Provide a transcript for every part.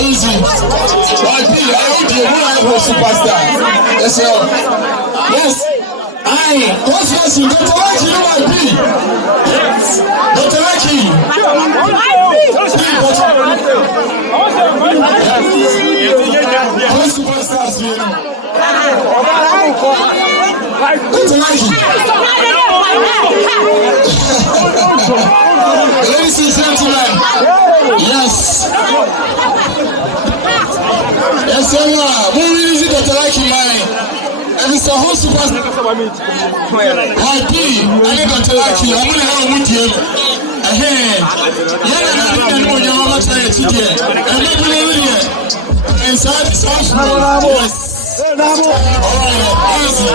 Easy. Ypee, I want you to superstar. Yes, sir. Yes. What's this? Dr.likee, Ypee. Dr.likee. What superstars do you know? Dr.likee. Ladies and gentlemen, yes. Yes, sir. Who is it Dr.likee, man? And Mr. Who superstar? Ypee, I need Dr.likee. I'm going to have a with you. Ahead. Yeah, I know you're not trying to get. I'm not believing it. And so it's yes. All right, easy.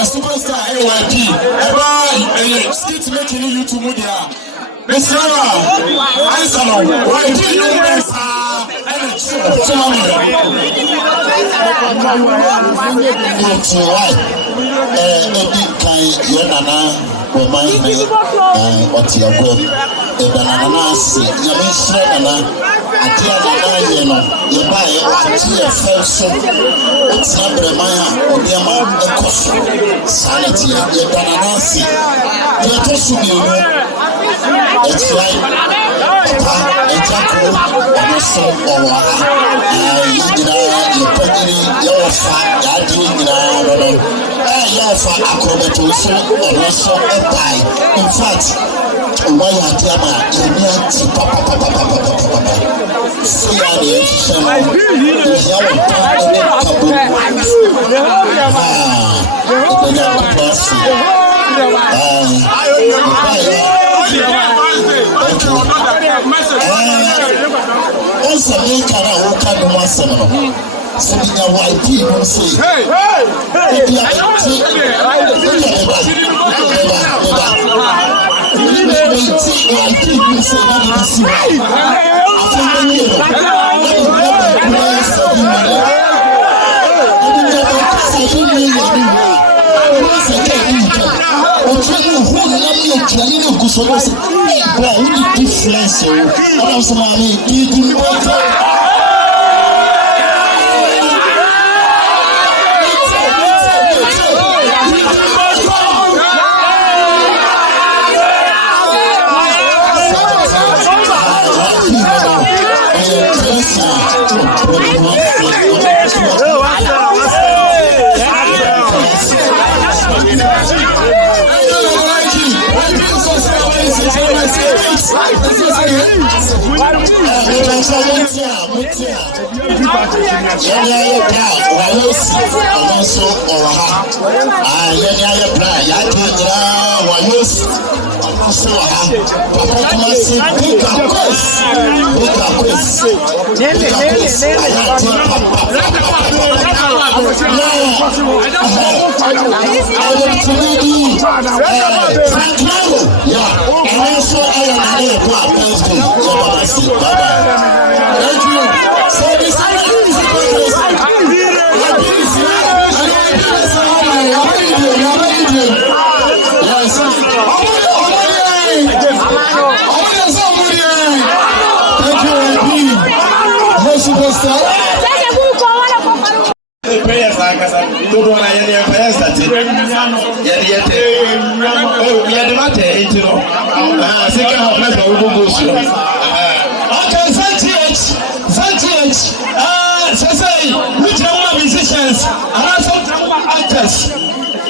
Superstar Ypee. Skit making YouTube media. Mr. I saw Ypee it's like in fact, why you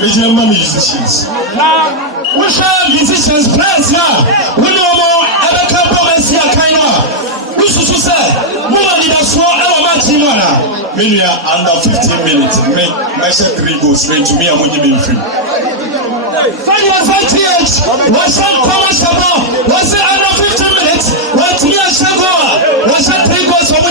regional musicians. Which are musicians plans now? We know more ever compromise here kind of. We should say, more than a small element in maybe under 15 minutes. Measure 3 goes straight to me and when you be free. 5 years, what's that Thomas about? Was it under 15 minutes? What's me a shovel? Was that 3 goes from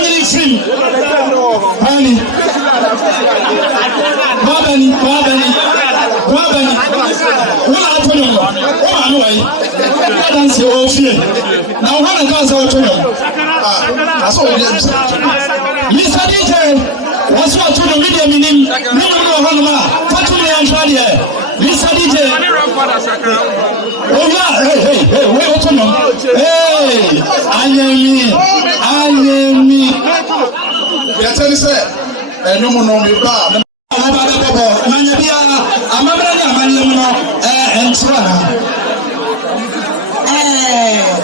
no way. I don't see all fear. Now, how does our children? I saw it. Mr. DJ, what's what to the media meaning? Fatumi and Tradia. Mr. DJ. Oh, yeah, hey, wait, what's on? Hey, I am me. Yes, I said, no more, no, me.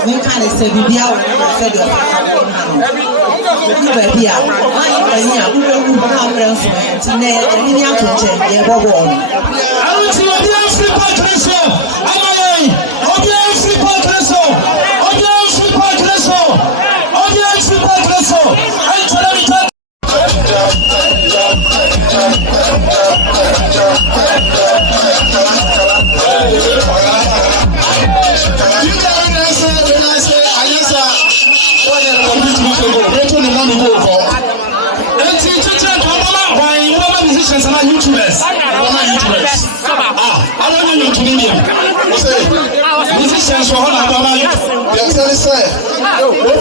We can't say we are said YouTubers. I don't know Canadian. Musicians for Honda. Yes, I say, what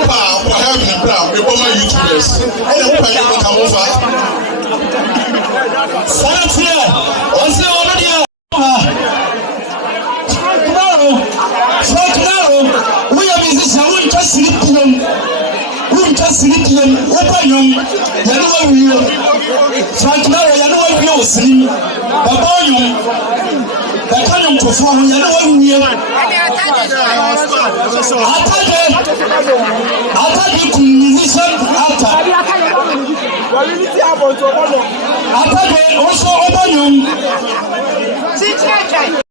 happened in Brown? We were YouTubers. I don't know if come over. Silence here. What's the already? Tomorrow, we are musicians. We just sleep open young. You know what we are. Frank now, you know what we are sleep. Babonium, the cannon perform, you know what we are. After the musician, after